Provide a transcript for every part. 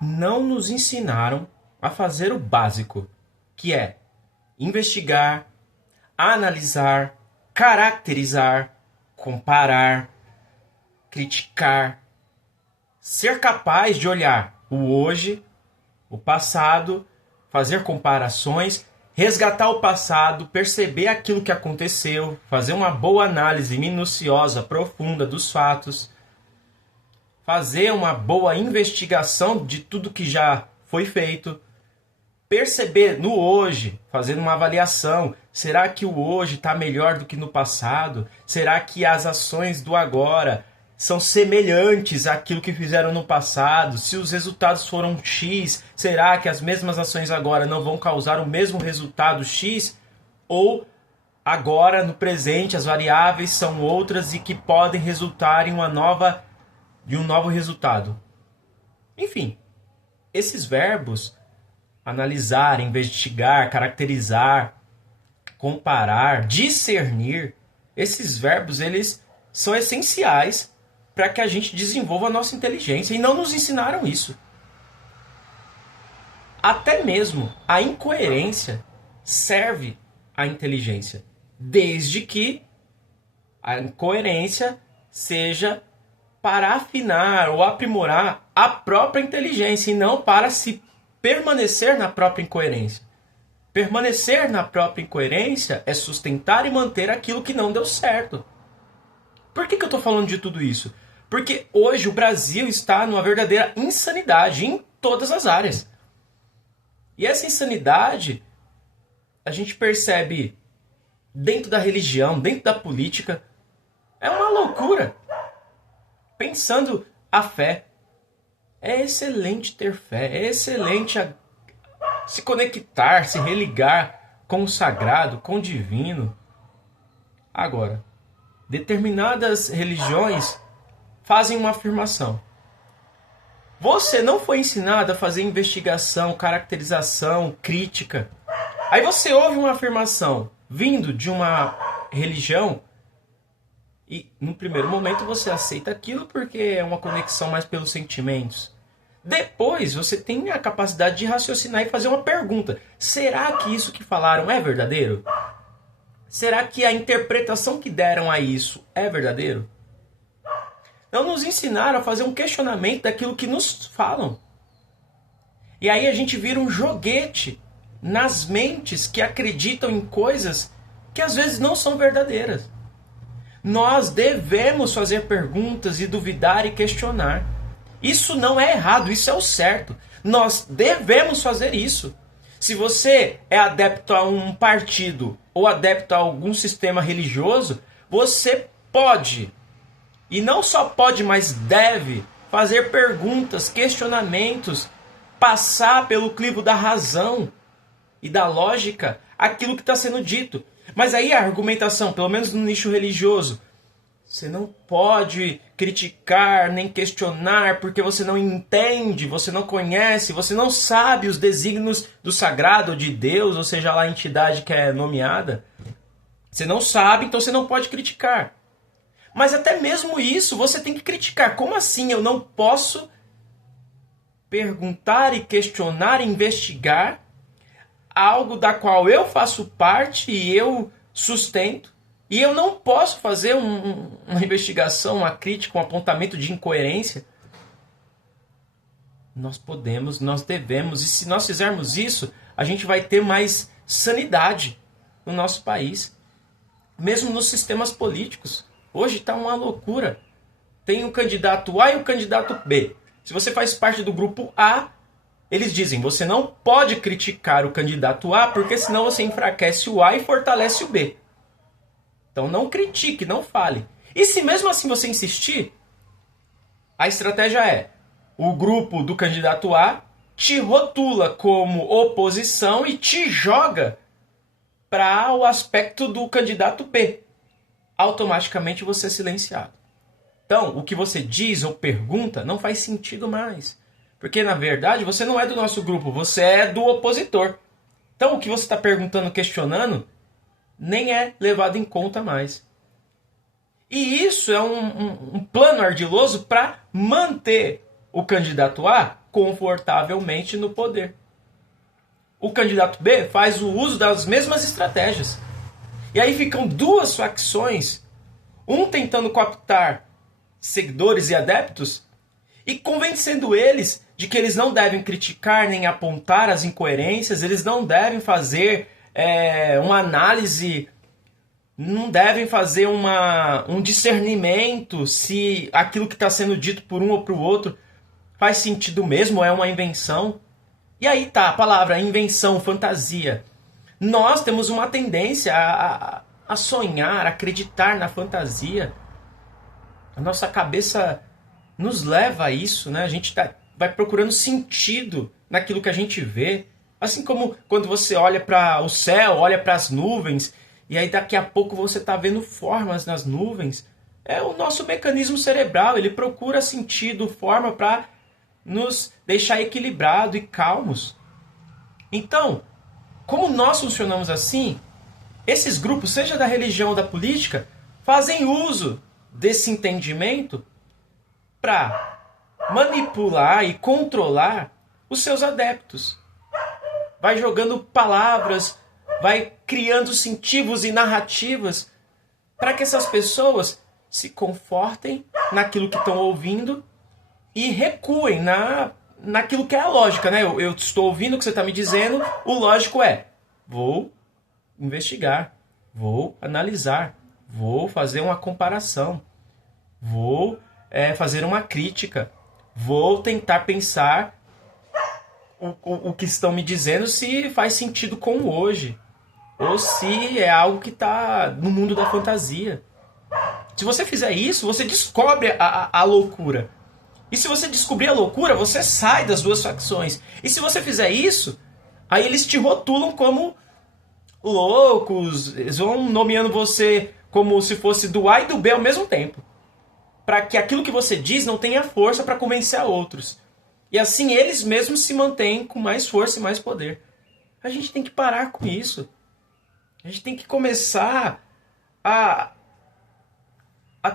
não nos ensinaram a fazer o básico, que é investigar, analisar, caracterizar, comparar, criticar, ser capaz de olhar o hoje, o passado, fazer comparações, resgatar o passado, perceber aquilo que aconteceu, fazer uma boa análise minuciosa, profunda dos fatos, fazer uma boa investigação de tudo que já foi feito, perceber no hoje, fazendo uma avaliação, será que o hoje está melhor do que no passado? Será que as ações do agora são semelhantes àquilo que fizeram no passado? Se os resultados foram X, será que as mesmas ações agora não vão causar o mesmo resultado X? Ou agora, no presente, as variáveis são outras e que podem resultar em um novo resultado? Enfim, esses verbos, analisar, investigar, caracterizar, comparar, discernir, esses verbos eles são essenciais para que a gente desenvolva a nossa inteligência, e não nos ensinaram isso. Até mesmo a incoerência serve à inteligência, desde que a incoerência seja para afinar ou aprimorar a própria inteligência e não para se permanecer na própria incoerência. Permanecer na própria incoerência é sustentar e manter aquilo que não deu certo. Por que eu estou falando de tudo isso? Porque hoje o Brasil está numa verdadeira insanidade em todas as áreas. E essa insanidade a gente percebe dentro da religião, dentro da política. É uma loucura. Pensando a fé. É excelente ter fé, é excelente se conectar, se religar com o sagrado, com o divino. Agora, determinadas religiões fazem uma afirmação. Você não foi ensinado a fazer investigação, caracterização, crítica. Aí você ouve uma afirmação vindo de uma religião e, no primeiro momento, você aceita aquilo porque é uma conexão mais pelos sentimentos. Depois, você tem a capacidade de raciocinar e fazer uma pergunta. Será que isso que falaram é verdadeiro? Será que a interpretação que deram a isso é verdadeiro? Não nos ensinaram a fazer um questionamento daquilo que nos falam. E aí a gente vira um joguete nas mentes que acreditam em coisas que às vezes não são verdadeiras. Nós devemos fazer perguntas e duvidar e questionar. Isso não é errado, isso é o certo. Nós devemos fazer isso. Se você é adepto a um partido ou adepto a algum sistema religioso, você pode, e não só pode, mas deve, fazer perguntas, questionamentos, passar pelo crivo da razão e da lógica aquilo que está sendo dito. Mas aí a argumentação, pelo menos no nicho religioso, você não pode criticar nem questionar porque você não entende, você não conhece, você não sabe os desígnios do sagrado, ou de Deus, ou seja lá a entidade que é nomeada. Você não sabe, então você não pode criticar. Mas até mesmo isso você tem que criticar. Como assim eu não posso perguntar e questionar, investigar algo da qual eu faço parte e eu sustento, e eu não posso fazer uma investigação, uma crítica, um apontamento de incoerência? Nós podemos, nós devemos, e se nós fizermos isso, a gente vai ter mais sanidade no nosso país. Mesmo nos sistemas políticos. Hoje está uma loucura. Tem o candidato A e o candidato B. Se você faz parte do grupo A, eles dizem, você não pode criticar o candidato A, porque senão você enfraquece o A e fortalece o B. Então não critique, não fale. E se mesmo assim você insistir, a estratégia é, o grupo do candidato A te rotula como oposição e te joga para o aspecto do candidato B. Automaticamente você é silenciado. Então, o que você diz ou pergunta não faz sentido mais. Porque, na verdade, você não é do nosso grupo, você é do opositor. Então, o que você está perguntando, questionando, nem é levado em conta mais. E isso é um plano ardiloso para manter o candidato A confortavelmente no poder. O candidato B faz o uso das mesmas estratégias. E aí ficam duas facções, um tentando captar seguidores e adeptos e convencendo eles de que eles não devem criticar nem apontar as incoerências, eles não devem fazer uma análise, não devem fazer um discernimento se aquilo que está sendo dito por um ou para o outro faz sentido mesmo, é uma invenção. E aí tá a palavra invenção, fantasia. Nós temos uma tendência a sonhar, a acreditar na fantasia. A nossa cabeça nos leva a isso, né? A gente vai procurando sentido naquilo que a gente vê. Assim como quando você olha para o céu, olha para as nuvens, e aí daqui a pouco você está vendo formas nas nuvens. É o nosso mecanismo cerebral, ele procura sentido, forma para nos deixar equilibrados e calmos. Então, como nós funcionamos assim, esses grupos, seja da religião ou da política, fazem uso desse entendimento para manipular e controlar os seus adeptos. Vai jogando palavras, vai criando sentidos e narrativas para que essas pessoas se confortem naquilo que estão ouvindo e recuem naquilo que é a lógica, né? Eu estou ouvindo o que você está me dizendo, o lógico é, vou investigar, vou analisar, vou fazer uma comparação, vou fazer uma crítica, vou tentar pensar o que estão me dizendo se faz sentido com hoje, ou se é algo que está no mundo da fantasia. Se você fizer isso, você descobre a loucura. E se você descobrir a loucura, você sai das duas facções. E se você fizer isso, aí eles te rotulam como loucos, eles vão nomeando você como se fosse do A e do B ao mesmo tempo. Para que aquilo que você diz não tenha força para convencer a outros. E assim eles mesmos se mantêm com mais força e mais poder. A gente tem que parar com isso. A gente tem que começar a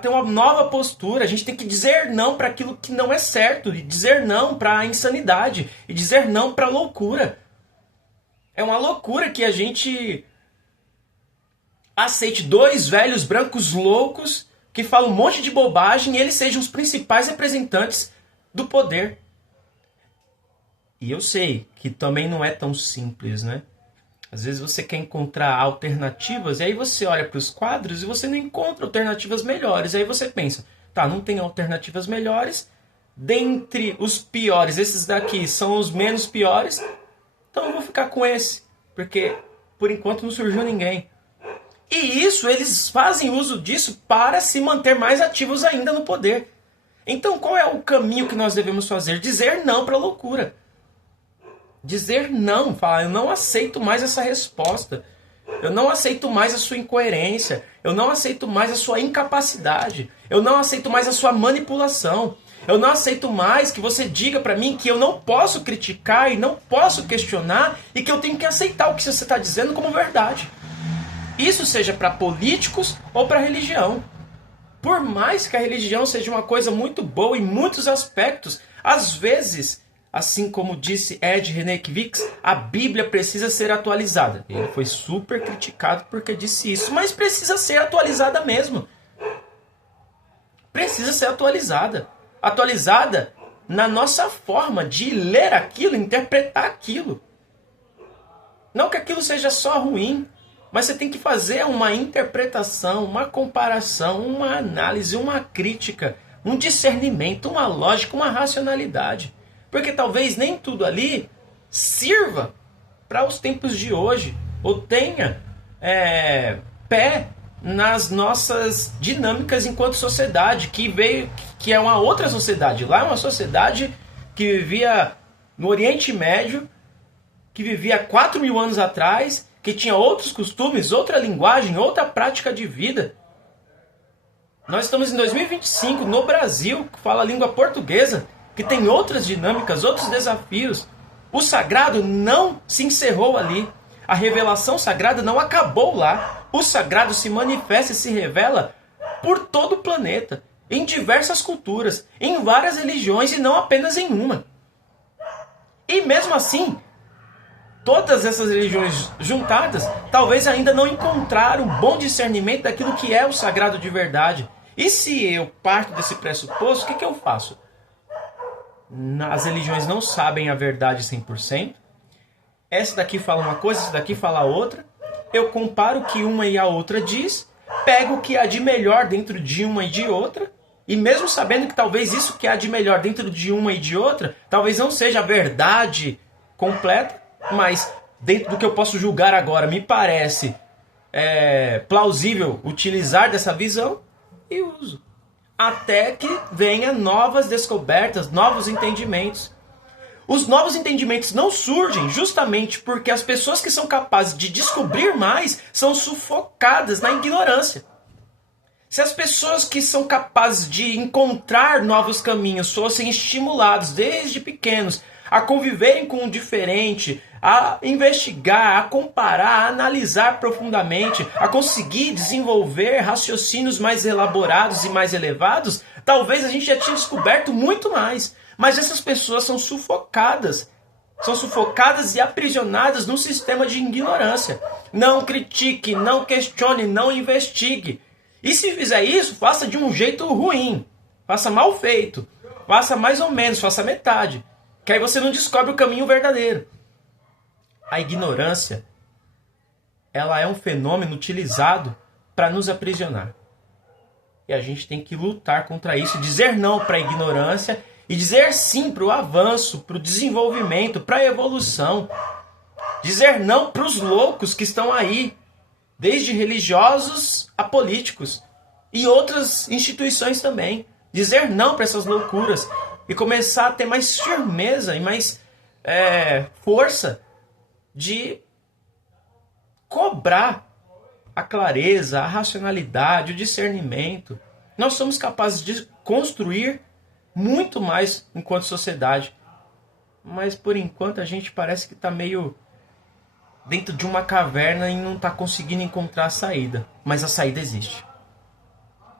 ter uma nova postura. A gente tem que dizer não para aquilo que não é certo. E dizer não para a insanidade. E dizer não para a loucura. É uma loucura que a gente aceite dois velhos brancos loucos que falam um monte de bobagem e eles sejam os principais representantes do poder. E eu sei que também não é tão simples, né? Às vezes você quer encontrar alternativas e aí você olha para os quadros e você não encontra alternativas melhores. Aí você pensa, tá, não tem alternativas melhores. Dentre os piores, esses daqui são os menos piores. Então eu vou ficar com esse, porque por enquanto não surgiu ninguém. E isso, eles fazem uso disso para se manter mais ativos ainda no poder. Então qual é o caminho que nós devemos fazer? Dizer não para a loucura. Dizer não, falar, eu não aceito mais essa resposta. Eu não aceito mais a sua incoerência. Eu não aceito mais a sua incapacidade. Eu não aceito mais a sua manipulação. Eu não aceito mais que você diga para mim que eu não posso criticar e não posso questionar e que eu tenho que aceitar o que você está dizendo como verdade. Isso seja para políticos ou para religião. Por mais que a religião seja uma coisa muito boa em muitos aspectos, às vezes, assim como disse Ed Renekiewicz, a Bíblia precisa ser atualizada. Ele foi super criticado porque disse isso, mas precisa ser atualizada mesmo. Precisa ser atualizada. Atualizada na nossa forma de ler aquilo, interpretar aquilo. Não que aquilo seja só ruim, mas você tem que fazer uma interpretação, uma comparação, uma análise, uma crítica, um discernimento, uma lógica, uma racionalidade. Porque talvez nem tudo ali sirva para os tempos de hoje, ou tenha pé nas nossas dinâmicas enquanto sociedade, que é uma outra sociedade. Lá é uma sociedade que vivia no Oriente Médio, que vivia 4.000 anos atrás, que tinha outros costumes, outra linguagem, outra prática de vida. Nós estamos em 2025, no Brasil, que fala a língua portuguesa, que tem outras dinâmicas, outros desafios. O sagrado não se encerrou ali. A revelação sagrada não acabou lá. O sagrado se manifesta e se revela por todo o planeta, em diversas culturas, em várias religiões e não apenas em uma. mesmo assim, todas essas religiões juntadas, talvez ainda não encontraram um bom discernimento daquilo que é o sagrado de verdade. E se eu parto desse pressuposto, o que eu faço? As religiões não sabem a verdade 100%. Essa daqui fala uma coisa, essa daqui fala outra. Eu comparo o que uma e a outra diz, pego o que há de melhor dentro de uma e de outra, e mesmo sabendo que talvez isso que há de melhor dentro de uma e de outra, talvez não seja a verdade completa, mas dentro do que eu posso julgar agora, me parece plausível utilizar dessa visão e uso. Até que venha novas descobertas, novos entendimentos. Os novos entendimentos não surgem justamente porque as pessoas que são capazes de descobrir mais são sufocadas na ignorância. Se as pessoas que são capazes de encontrar novos caminhos fossem estimulados desde pequenos a conviverem com o diferente, a investigar, a comparar, a analisar profundamente, a conseguir desenvolver raciocínios mais elaborados e mais elevados, talvez a gente já tinha descoberto muito mais. Mas essas pessoas são sufocadas e aprisionadas num sistema de ignorância. Não critique, não questione, não investigue. E se fizer isso, faça de um jeito ruim, faça mal feito, faça mais ou menos, faça metade, que aí você não descobre o caminho verdadeiro. A ignorância, ela é um fenômeno utilizado para nos aprisionar. E a gente tem que lutar contra isso, dizer não para a ignorância e dizer sim para o avanço, para o desenvolvimento, para a evolução. Dizer não para os loucos que estão aí, desde religiosos a políticos e outras instituições também. Dizer não para essas loucuras e começar a ter mais firmeza e mais força de cobrar a clareza, a racionalidade, o discernimento. Nós somos capazes de construir muito mais enquanto sociedade. Mas por enquanto a gente parece que está meio dentro de uma caverna e não está conseguindo encontrar a saída. Mas a saída existe.